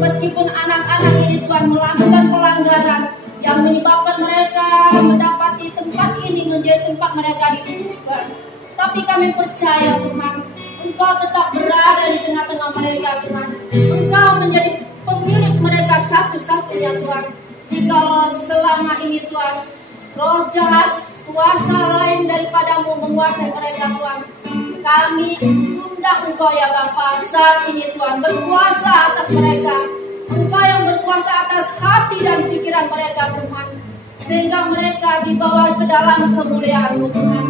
Meskipun anak-anak ini Tuhan melakukan pelanggaran yang menyebabkan mereka mendapati tempat ini menjadi tempat mereka ditutupkan, tapi kami percaya Tuhan, Engkau tetap berada di tengah-tengah mereka Tuhan. Engkau menjadi pemilik mereka satu-satunya Tuhan. Jikalau selama ini Tuhan, roh jahat, kuasa lain daripadamu menguasai mereka Tuhan, kami undang Engkau ya Bapa saat ini Tuhan, berkuasa atas mereka. Engkau yang berkuasa atas hati dan pikiran mereka Tuhan, sehingga mereka dibawa ke dalam kemuliaan-Mu Tuhan.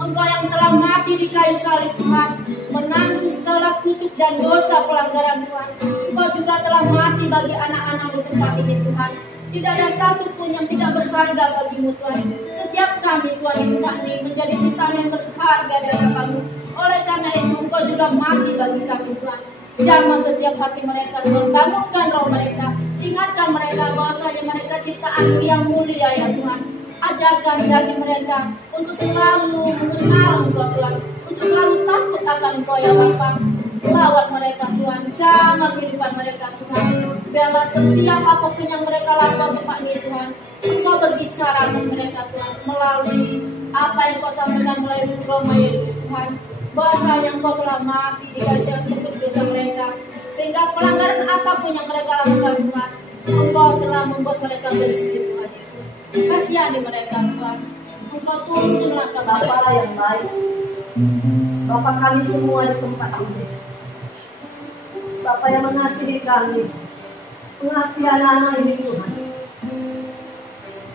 Engkau yang telah mati di kayu salib Tuhan, menanggung segala kutuk dan dosa pelanggaran Tuhan. Engkau juga telah mati bagi anak-anak di tempat ini Tuhan. Tidak ada satu pun yang tidak berharga bagi-Mu Tuhan. Setiap kami Tuhan di tempat ini menjadi ciptaan yang berharga di hadapan-Mu. Oleh karena itu Engkau juga mati bagi kami Tuhan. Jamah setiap hati mereka Tuhan, bangunkan roh mereka, ingatkan mereka bahwasanya mereka ciptaan-Mu yang mulia ya Tuhan. Ajarkan bagi mereka untuk selalu mengenal Engkau Tuhan, untuk selalu takut akan Engkau ya Bapa. Lawat mereka Tuhan, jangan kehidupan mereka Tuhan. Biarlah setiap apapun yang mereka lakukan tempat ini Tuhan, Engkau berbicara atas mereka Tuhan, melalui apa yang Kau sampaikan melalui Roh Yesus Tuhan. Bahwasanya Engkau telah mati di kayu salib untuk dosa mereka, sehingga pelanggaran apapun yang mereka lakukan Tuhan, Engkau telah membuat mereka bersih Tuhan Yesus. Kasihani mereka Tuhan, Engkau tuntunlah ke Bapa yang baik. Bapa kami semua di tempat ini, Bapa yang mengasihi kami, mengasihi anak-anak ini Tuhan.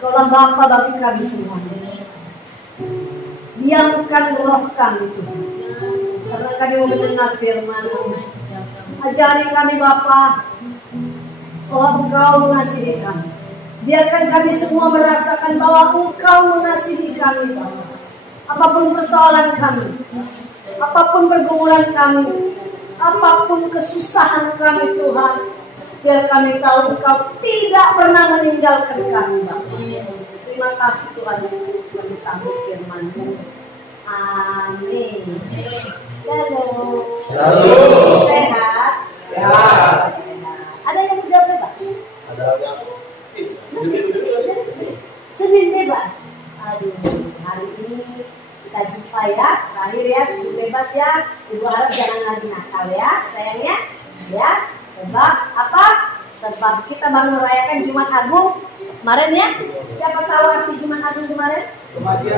Kaulah Bapa bagi kami semua. Diamkan roh kami Tuhan, karena kami mau mendengar firman-Mu. Ajari kami Bapa, bahwa Engkau mengasihi kami. Biarkan kami semua merasakan bahwa Engkau mengasihi kami Bapa. Apapun persoalan kami, apapun pergumulan kami, apapun kesusahan kami Tuhan, biar kami tahu Engkau tidak pernah meninggalkan kami Bapa. Terima kasih Tuhan Yesus bagi sambut firman-Mu. Amin. Shalom. Shalom. Sehat. Sehat. Ada yang udah bebas? Ada yang Senin bebas. Aduh, hari ini kita jumpa ya. Terakhir ya, Senin bebas ya. Ibu harap jangan lagi nakal ya, sayangnya. Ya, sebab apa? Sebab kita baru merayakan Jumat Agung kemarin ya. Siapa tahu arti Jumat Agung kemarin? kematian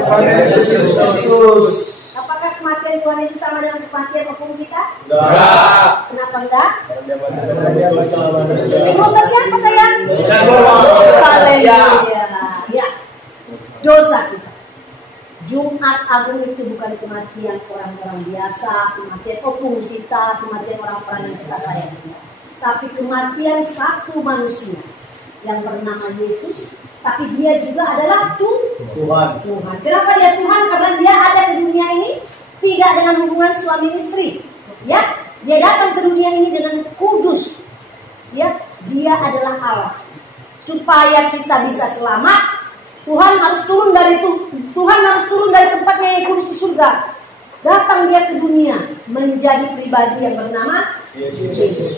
Yesus Kristus. Apakah kematian Tuhan Yesus sama dengan kematian hukum kita? Enggak. Kenapa enggak? Dia dosa manusia. Dosa siapa sayang? Haleluya. Ya, dosa kita. Jumat Agung itu bukan kematian orang-orang biasa, kematian opung kita, kematian orang-orang yang kita sayangi, tapi kematian satu manusia yang bernama Yesus, tapi dia juga adalah Tuhan. Kenapa dia Tuhan? Karena dia ada di dunia ini tidak dengan hubungan suami istri. Ya, dia datang ke dunia ini dengan kudus. Ya, dia adalah Allah. Supaya kita bisa selamat, Tuhan harus turun dari tempatnya yang kudus di surga. Datang dia ke dunia menjadi pribadi yang bernama Yesus.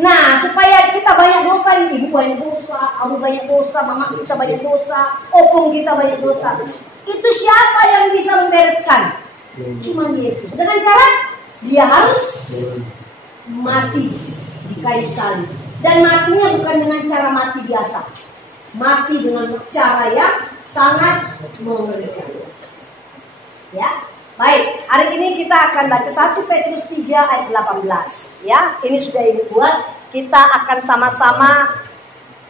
Nah, supaya kita banyak dosa, ibu banyak dosa, abu banyak dosa, mama kita banyak dosa, opung kita banyak dosa. Itu siapa yang bisa membereskan? Cuma Yesus. Dengan cara dia harus mati di kayu salib. Dan matinya bukan dengan cara mati biasa. Mati dengan cara yang sangat mengerikan. Ya. Baik, hari ini kita akan baca 1 Petrus 3 ayat 18. Ya, ini sudah ibu buat. Kita akan sama-sama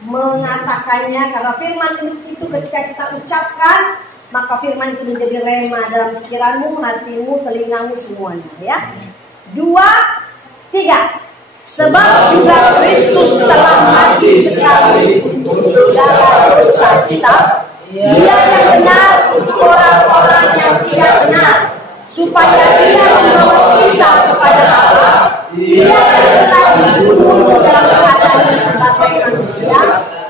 mengatakannya karena firman itu ketika kita ucapkan, maka firman itu menjadi rema dalam pikiranmu, hatimu, telingamu semuanya. Ya, 2, 3. Sebab juga Kristus telah mati sekali untuk segala dosa kita. Dia yang benar untuk orang-orang yang tidak benar, supaya dia membawa kita kepada Allah. Dia yang telah dibunuh dalam keadaannya sebagai manusia,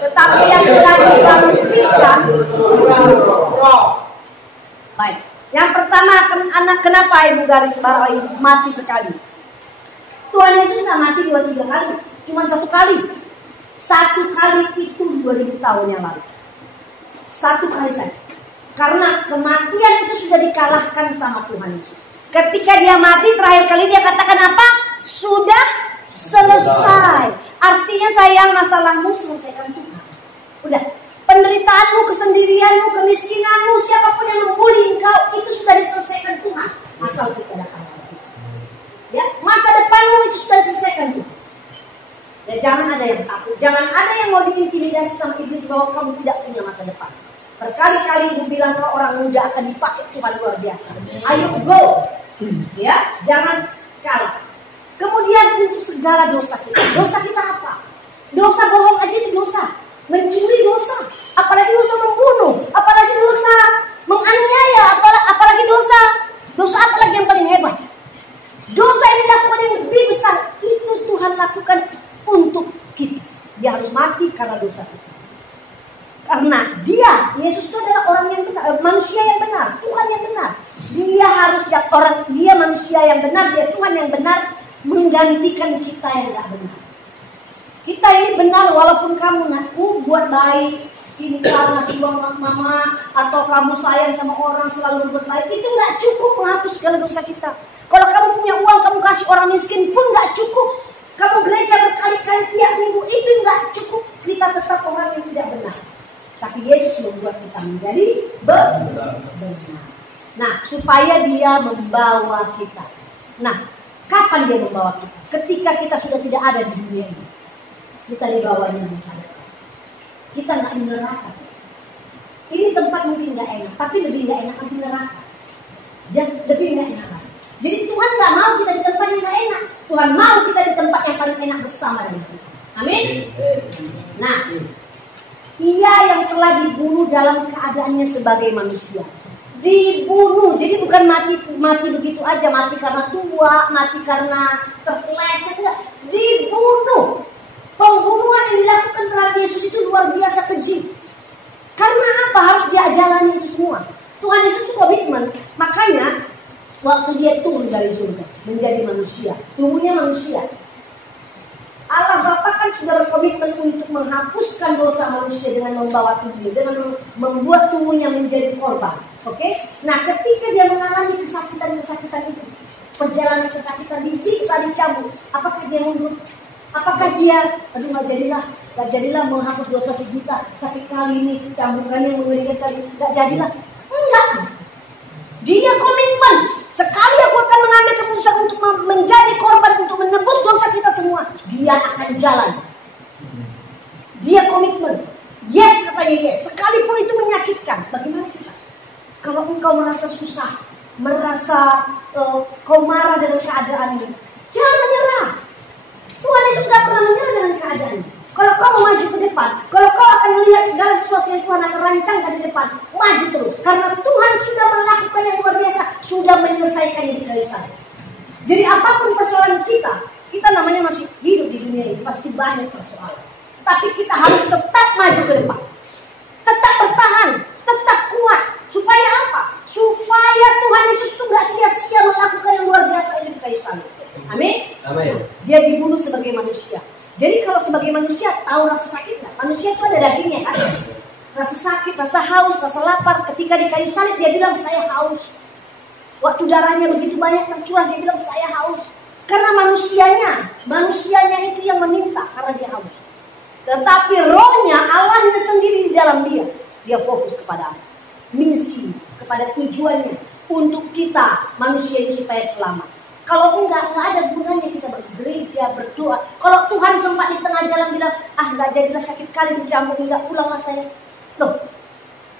tetapi yang telah dibangkitkan roh. Baik, yang pertama anak kenapa ibu garis bawahi mati sekali? Tuhan Yesus tidak mati 2-3 kali, cuma 1 kali. 1 kali itu 2000 tahun yang lalu. 1 kali saja. Karena kematian itu sudah dikalahkan sama Tuhan Yesus. Ketika dia mati terakhir kali dia katakan apa? Sudah selesai. Artinya sayang, masalahmu selesaikan Tuhan. Udah. Penderitaanmu, kesendirianmu, kemiskinanmu, siapapun yang membuli engkau, itu sudah diselesaikan Tuhan. Asal kita datang. Ya, masa depanmu itu sudah diselesaikan Tuhan. Ya, jangan ada yang takut. Jangan ada yang mau diintimidasi sama iblis bahwa kamu tidak punya masa depan. Berkali-kali ibu bilang kalau orang muda akan dipakai Tuhan luar biasa. Ayo go. Ya, jangan kalah. Kemudian untuk segala dosa kita. Dosa kita apa? Dosa bohong aja itu dosa. Mencuri dosa. Apalagi dosa membunuh. Apalagi dosa menganiaya. Apalagi dosa apa lagi yang paling hebat? Dosa yang dilakukan yang lebih besar itu Tuhan lakukan untuk kita. Dia harus mati karena dosa kita. Karena dia, Yesus itu adalah orang yang benar, manusia yang benar, Tuhan yang benar. Dia manusia yang benar, dia Tuhan yang benar, menggantikan kita yang tidak benar. Kita ini benar walaupun kamu ngaku buat baik, ini karena ngasih uang mama, atau kamu sayang sama orang selalu berbuat baik, itu nggak cukup menghapus segala dosa kita. Kalau kamu punya uang, kamu kasih orang miskin pun nggak cukup. Kamu gereja berkali-kali tiap minggu, itu nggak cukup. Kita tetap orang yang tidak benar. Tapi Yesus membuat kita menjadi benar. Nah, supaya dia membawa kita. Nah, kapan dia membawa kita? Ketika kita sudah tidak ada di dunia ini. Kita dibawanya di sana. Kita nggak di neraka sih. Ini tempat mungkin nggak enak, tapi lebih nggak enak di neraka. Lebih nggak enak. Jadi Tuhan nggak mau kita di tempat yang nggak enak. Tuhan mau kita di tempat yang paling enak bersama dengan kita. Amin. Nah, ia yang telah dibunuh dalam keadaannya sebagai manusia. Dibunuh, jadi bukan mati begitu aja, mati karena tua, mati karena terpeleset, enggak. Dibunuh. Pembunuhan yang dilakukan terhadap Yesus itu luar biasa keji. Karena apa? Harus dia jalani itu semua. Tuhan Yesus itu komitmen. Makanya waktu dia turun dari surga menjadi manusia, tubuhnya manusia. Allah Bapa kan sudah berkomitmen untuk menghapuskan dosa manusia dengan membawa tubuhnya, dengan membuat tubuhnya menjadi korban. Oke? Nah, ketika dia mengalami kesakitan itu, perjalanan kesakitan, disiksa, dicambuk, apakah dia mundur? Apakah dia, nggak jadilah menghapus dosa sejuta, sakit kali ini, cambukannya mengerikan kali, nggak jadilah. Enggak. Dia komitmen. Sekali aku akan mengambil keputusan untuk menjadi korban, untuk menebus dosa kita semua, dia akan jalan. Dia komitmen. Yes, katanya yes. Sekalipun itu menyakitkan. Bagaimana kita? Kalau engkau merasa susah, merasa kau marah dengan keadaan ini, jangan menyerah. Tuhan Yesus gak pernah menyerah dengan keadaan. Kalau kau mau maju ke depan, kalau kau akan melihat segala sesuatu yang Tuhan akan rancangkan di depan, maju terus. Karena Tuhan sudah melakukan yang luar biasa, sudah menyelesaikannya di kayu salib. Jadi apapun persoalan kita namanya masih hidup di dunia ini, pasti banyak persoalan. Tapi kita harus tetap maju ke depan. Tetap bertahan, tetap kuat. Supaya apa? Supaya Tuhan Yesus itu gak sia-sia melakukan yang luar biasa ini di kayu salib. Amin. Amin. Dia dibunuh sebagai manusia. sebagai manusia tahu rasa sakit nggak? Manusia itu ada dagingnya kan? Rasa sakit, rasa haus, rasa lapar. Ketika di kayu salib dia bilang saya haus. Waktu darahnya begitu banyak tercurah dia bilang saya haus. Karena manusianya itu yang meminta karena dia haus. Tetapi rohnya, Allahnya sendiri di dalam dia fokus kepada misi, kepada tujuannya untuk kita manusia ini supaya selamat. Kalau enggak ada gunanya kita bergereja, berdoa. Kalau Tuhan sempat di tengah jalan bilang, nggak jadilah sakit kali dicambuk, nggak pulanglah saya. Loh,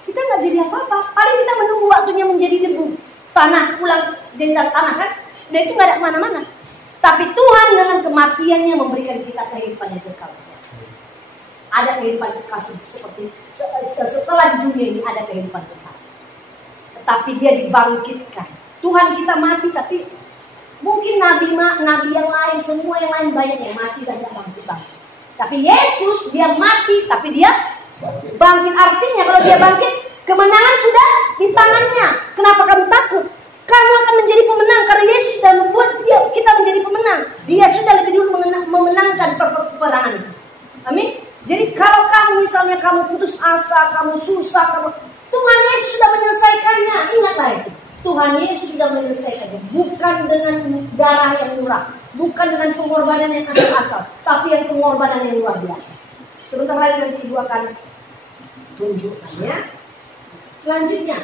kita nggak jadi apa-apa. Paling kita menunggu waktunya menjadi debu. Tanah, pulang jadi tanah kan? Nah itu nggak ada kemana-mana. Tapi Tuhan dengan kematiannya memberikan kita kehidupan yang kekal. Ada kehidupan kekal seperti setelah di dunia ini ada kehidupan kekal. Tetapi dia dibangkitkan. Tuhan kita mati tapi mungkin nabi yang lain, semua yang lain banyak yang mati dan tidak bangkit. Tapi Yesus dia mati tapi dia bangkit. Artinya kalau dia bangkit, kemenangan sudah di tangannya. Kenapa kamu takut? Kamu akan menjadi pemenang karena Yesus sudah membuat kita menjadi pemenang. Dia sudah lebih dulu memenangkan peperangan itu. Amin. Jadi kalau kamu misalnya kamu putus asa, kamu susah, Tuhan Yesus sudah menyelesaikannya. Ingatlah itu. Tuhan Yesus sudah menyelesaikannya. Bukan dengan darah yang murah, bukan dengan pengorbanan yang asal-asal, tapi yang pengorbanan yang luar biasa. Sebentar lagi nanti Ibu akan tunjukkannya. Selanjutnya,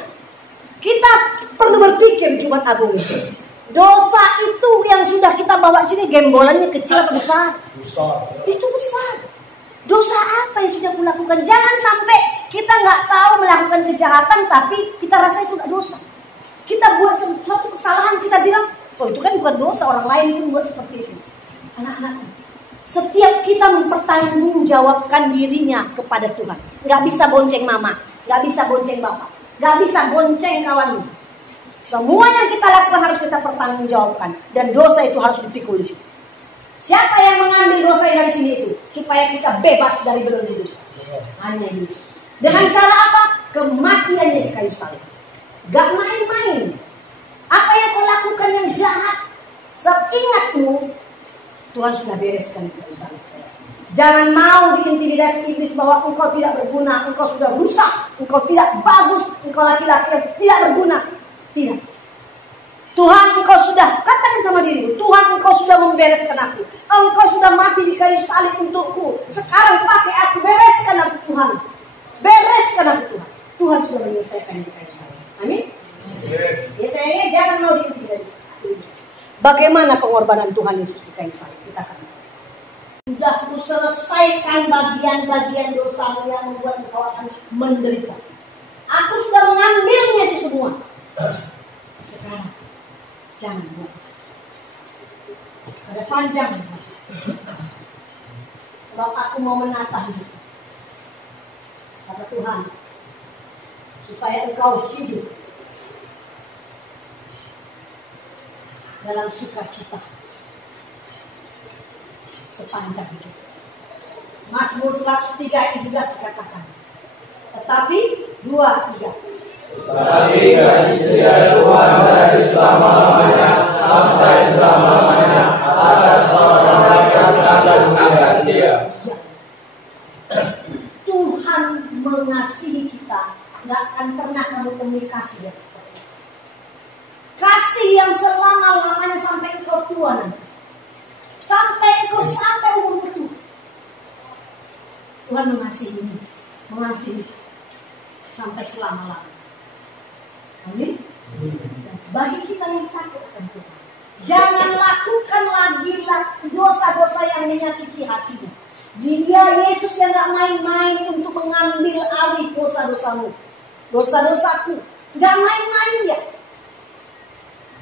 kita perlu berpikir Jumat Agung itu. Dosa itu yang sudah kita bawa sini gembolannya kecil atau besar? Besar. Itu besar. Dosa apa yang sudah kulakukan? Jangan sampai kita nggak tahu melakukan kejahatan, tapi kita rasa itu nggak dosa. Kita buat suatu kesalahan, kita bilang, oh itu kan bukan dosa, orang lain pun buat seperti itu. Anak-anak, setiap kita mempertanggungjawabkan dirinya kepada Tuhan. Nggak bisa bonceng mama, nggak bisa bonceng bapak, nggak bisa bonceng kawanmu. Semua yang kita lakukan harus kita pertanggungjawabkan, dan dosa itu harus dipikul di sini. Siapa yang mengambil dosa dari sini itu? Supaya kita bebas dari berbagai dosa. Hanya Yesus. Dengan cara apa? Kematiannya di kayu salib. Gak main-main. Apa yang kau lakukan yang jahat, seingatmu, Tuhan sudah bereskan di kayu salib. Jangan mau diintimidasi iblis bahwa engkau tidak berguna, engkau sudah rusak, engkau tidak bagus, engkau laki-laki yang tidak berguna. Tidak. Tuhan, engkau sudah, katakan sama dirimu, Tuhan engkau sudah membereskan aku. Engkau sudah mati di kayu salib untukku. Sekarang pakai aku, bereskan aku Tuhan. Bereskan aku Tuhan. Tuhan sudah menyelesaikan di kayu salib. Amin. Ya sayangnya jangan mau diintimidasi. Bagaimana pengorbanan Tuhan Yesus di kayu salib? Kita akan sudah kuselesaikan bagian-bagian dosamu yang membuat engkau akan menderita. Aku sudah mengambilnya itu semua. Sekarang jangan buat. Ke depan jangan buat. Sebab aku mau menata hidup. Kata Tuhan, supaya engkau hidup dalam sukacita sepanjang hidup. Mazmur 103 ayat 17 dikatakan. Tetapi 2-3. Tetapi kasih setia Tuhan dari selama-lamanya sampai selama-lamanya atas orang-orang yang takut akan Dia. Tuhan mengasihi kita, nggak akan pernah kamu temui kasih yang seperti itu. Kasih yang selama-lamanya sampai engkau tua nanti. Sampai umur itu. Tuhan mengasihi sampai selama-lamanya. Amin. Bagi kita yang takut akan Tuhan, jangan lakukan lagi dosa-dosa yang menyakiti hatimu. Dia Yesus yang gak main-main untuk mengambil alih dosa-dosamu, dosa-dosaku. Gak main-main ya.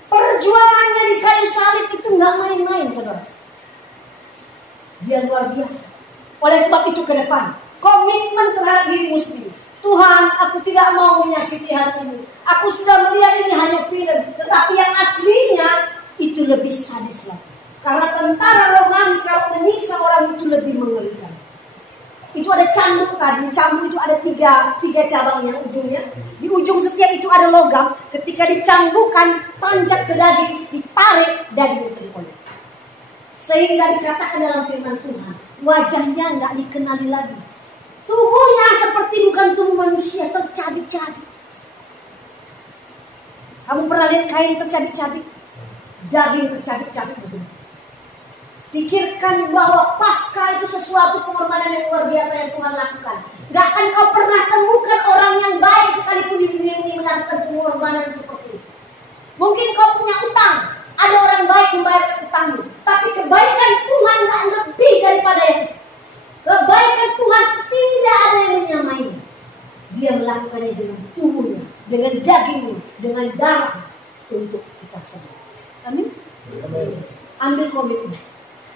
Perjuangannya di kayu salib itu gak main-main, saudara. Dia luar biasa. Oleh sebab itu ke depan, komitmen terhadap dirimu sendiri. Tuhan, aku tidak mau menyakiti hatimu. Aku sudah melihat ini hanya film. Tetapi yang aslinya itu lebih sadis lagi. Karena tentara Romawi kalau menyiksa orang itu lebih mengerikan. Itu ada cambuk tadi. Cambuk itu ada tiga cabangnya ujungnya. Di ujung setiap itu ada logam. Ketika dicambukkan, tancap ke daging, ditarik daging itu dipotong. Sehingga dikatakan dalam firman Tuhan, wajahnya nggak dikenali lagi. Tubuhnya seperti bukan tubuh manusia, tercabik-cabik. Kamu pernah lihat kain tercabik-cabik? Daging tercabik-cabik begitu. Pikirkan bahwa pasca itu sesuatu pengorbanan yang luar biasa yang Tuhan lakukan. Gak akan kau pernah temukan orang yang baik sekalipun di dunia ini melakukan pengorbanan seperti itu. Mungkin kau punya utang, ada orang baik membayar utangmu, tapi kebaikan Tuhan gak lebih daripada yang itu. Kebaikan Tuhan tidak ada yang menyamai. Dia melakukannya dengan tubuhnya, dengan dagingnya, dengan darah untuk kita semua. Amin. Ambil komitmen.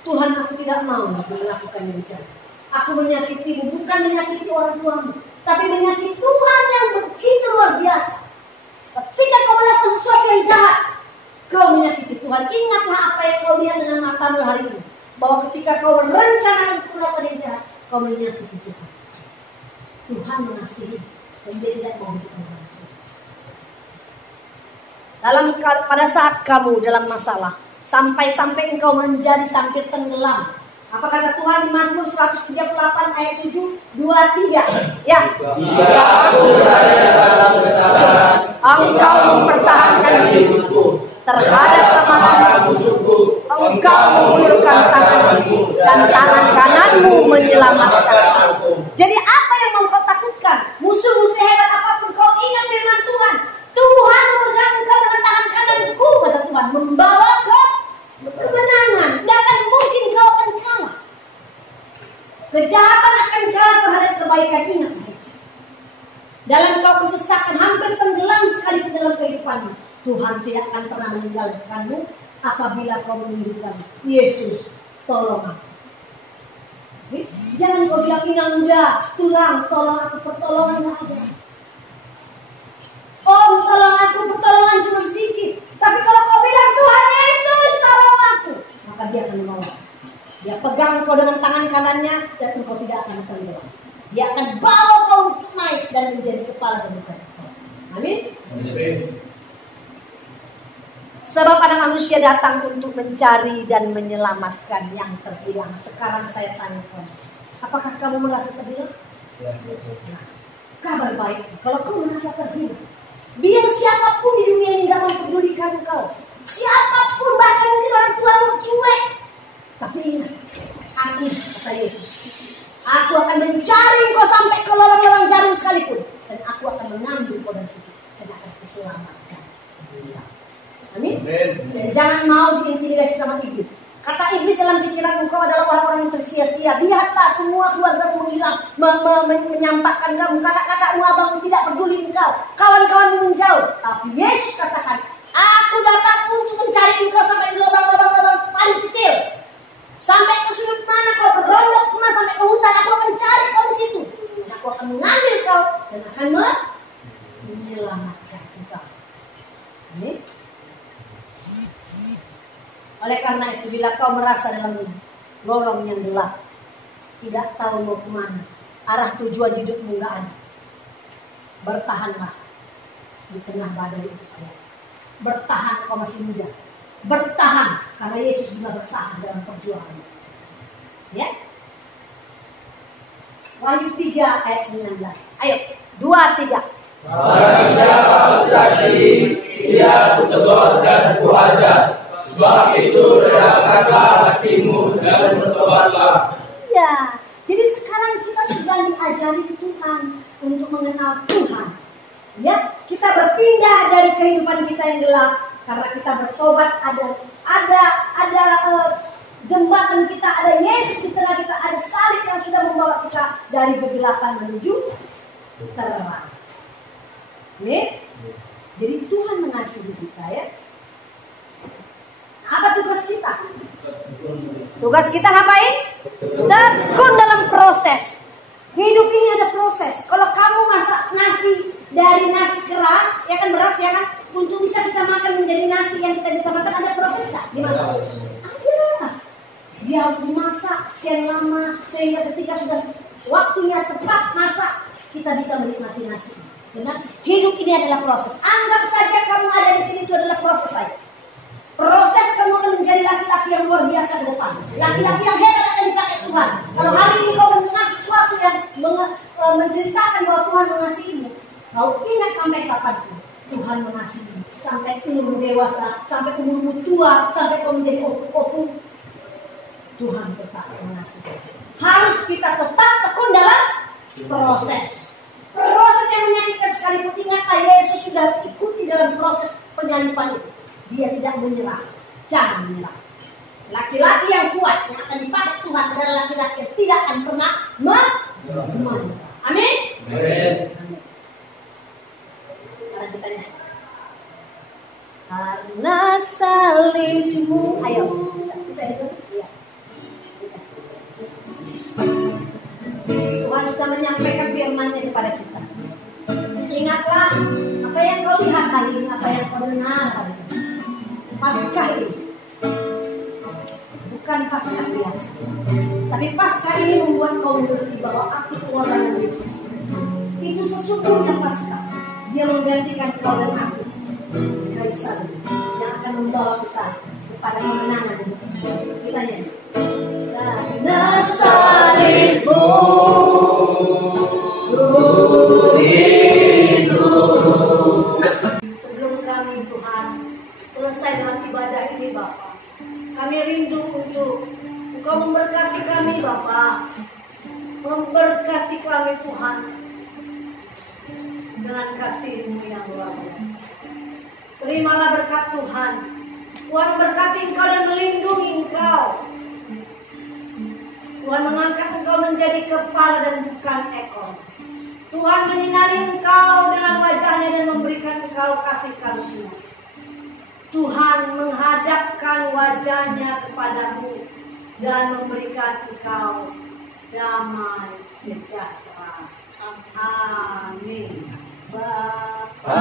Tuhan, aku tidak mau melakukan yang jahat. Aku menyakitimu, bukan menyakiti orang tuamu, tapi menyakiti Tuhan yang begitu luar biasa. Ketika kau melakukan sesuatu yang jahat, kau menyakiti Tuhan. Ingatlah apa yang kau lihat dengan matamu hari ini, bahwa ketika kau berencana untuk melakukan yang jahat, kau menyakiti Tuhan. Tuhan mengasihi dan Dia tidak mau kita mengasihi. Pada saat kamu dalam masalah, sampai engkau menjadi sampai tenggelam. Apa kata Tuhan di Mazmur 138 ayat 7, 2, 3? Ya. Jika aku berada dalam kesesaran, engkau mempertahankan hidupku terhadap kemarahan musuhku. Engkau mengulurkan tanganmu dan tangan kananmu menyelamatkan aku. Jadi apa yang mau kau takutkan? Musuh-musuh hebat apapun, kau ingat firman Tuhan. Tuhan memegang engkau dengan tangan kananku, kata Tuhan, membawa ke kemenangan. Tidak akan mungkin kau akan kalah. Kejahatan akan kalah terhadap kebaikan. Ingat, dalam kau kesesakan, hampir tenggelam sekali ke dalam kehidupanmu, Tuhan tidak akan pernah meninggalkanmu apabila kau menginginkan Yesus, tolong aku. Jangan kau bilang indah, tulang, tolong aku, pertolongan ada. Om, tolong aku, pertolongan cuma sedikit. Tapi kalau kau bilang Tuhan Yesus, tolong aku, maka Dia akan menolong. Dia pegang kau dengan tangan kanannya dan engkau tidak akan tenggelam. Dia akan bawa kau naik dan menjadi kepala dan bukan kepala. Amin. Sebab anak manusia datang untuk mencari dan menyelamatkan yang terhilang. Sekarang saya tanya kamu, apakah kamu merasa terhilang? Nah, kabar baik, kalau kau merasa terhilang, biar siapapun di dunia ini tidak mempedulikan kau, siapapun, bahkan mungkin orang tuamu cuek, tapi ingat, aku, kata Yesus, aku akan mencari kau sampai ke lubang-lubang jarum sekalipun, dan aku akan mengambil kau dari situ dan akan kuselamatkan. Amin. Dan jangan mau diintimidasi sama iblis. Kata iblis dalam pikiran engkau adalah orang-orang yang tersia-sia. Biarlah semua keluargamu menghilang, menyampakkan kamu, kakak-kakakmu, abangmu tidak peduli engkau, kawan-kawanmu menjauh. Tapi Yesus katakan, aku datang untuk mencari engkau sampai di lubang-lubang paling kecil. Sampai ke sudut mana kau berondok kemana, sampai ke hutan, aku akan cari kau di situ. Dan aku akan mengambil kau dan akan menyelamatkan engkau. Amin. Oleh karena itu, bila kau merasa dalam lorong yang gelap, tidak tahu mau kemana, arah tujuan hidupmu nggak ada, bertahanlah di tengah badai itu. Bertahan, kau masih muda. Bertahan, karena Yesus juga bertahan dalam perjuangan. Ya. Wahyu 3 ayat 19. Ayo, 2, 3. Barang siapa bersaksi, ia kutegur dan kuhajar. Sebab itu redapkanlah hatimu dan bertobatlah. Ya, jadi sekarang kita sedang diajari Tuhan untuk mengenal Tuhan. Ya, kita berpindah dari kehidupan kita yang gelap karena kita bertobat. Ada jembatan kita, ada Yesus di tengah kita, ada salib yang sudah membawa kita dari kegelapan menuju terang. Nih, jadi Tuhan mengasihi kita ya. Apa tugas kita? Tugas kita ngapain? Tekun dalam proses. Hidup ini ada proses. Kalau kamu masak nasi dari nasi keras, ya kan beras ya kan, untuk bisa kita makan menjadi nasi yang kita bisa makan, ada proses nggak dimasak? Ada. Dia harus dimasak sekian lama sehingga ketika sudah waktunya tepat masak, kita bisa menikmati nasi. Benar? Hidup ini adalah proses. Anggap saja kamu ada di sini, itu adalah proses saja. Proses kamu akan menjadi laki-laki yang luar biasa ke depan. Laki-laki yang hebat akan dipakai Tuhan. Tuhan mengasihi. Sampai umur dewasa, sampai umur tua, sampai kau menjadi opu-opu, Tuhan tetap mengasihi. Harus kita tetap tekun dalam proses. Proses yang menyakitkan sekalipun, ingatlah Yesus sudah ikuti dalam proses penyalipan itu. Dia tidak menyerah. Jangan menyerah. Laki-laki yang kuat yang akan dipakai Tuhan adalah laki-laki yang tidak akan pernah menyerah. Amin. Amin. Sekarang kita nyanyi. Karena salibmu, ayo bisa itu? Iya. Tuhan sudah menyampaikan firman-Nya kepada kita. Ingatlah apa yang kau lihat hari ini, apa yang kau dengar hari ini. Paskah ini bukan Paskah biasa, tapi Paskah ini membuat kau mengerti bahwa api pengorbanan Yesus itu sesungguhnya Paskah. Dia menggantikan kau dan aku di kayu salib yang akan membawa kita kepada kemenangan. Kita nyanyi. Karena salibmu sebelum kami Tuhan selesai dengan ibadah ini Bapa, kami rindu untuk Engkau memberkati kami Bapa, memberkati kami Tuhan dengan kasih-Mu yang luar biasa. Terimalah berkat Tuhan. Tuhan memberkati Engkau dan melindungi Engkau. Tuhan mengangkat Engkau menjadi kepala dan bukan ekor. Tuhan menyinari Engkau dengan wajah-Nya dan memberikan Engkau kasih karunia. Tuhan menghadapkan wajah-Nya kepadamu dan memberikan Engkau damai sejahtera. Amin. Bapa